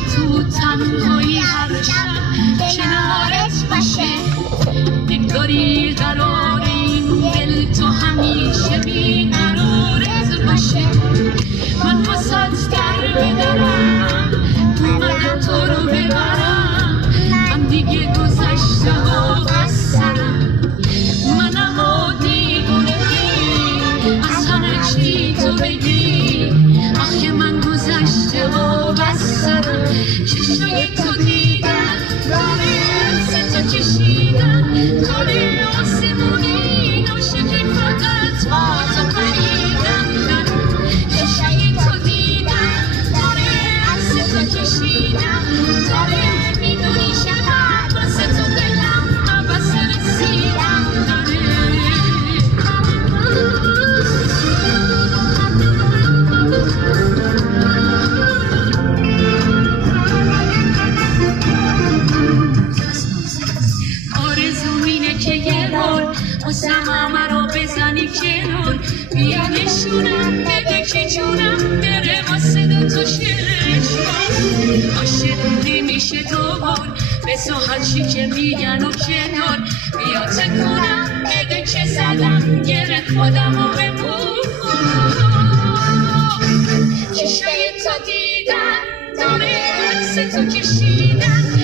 تو تنهایی هر شب کنارت باشه انگاری قرار این دل تو همیشه بیقرارت باشه من واسات در بدارم اومدم تو رو ببرم من دیگه گذشته ها قصرم منم و دیوونگی از همه چی تو بگی آخه من گذشته ها قصرم چشای تو دیدم داره سه تا کشیدم داره آسمونی نوشه خودت با تو پریدم چشای تو دیدم داره سه تا کشیدم داره میدونی چقدر واسه تو دلم عباس رسیدم آرزوم اینه که یه بار واسه همه رو بزنی کنار بیا نشونم بده که جونم بره واسه دوتا شعرشون عاشق نمیشه دوبار بسا هرچی که میگن و کنار بیا تکونم بده که زدم گره خودم و بمون چشای تو دیدن داره عکس تو کشیدن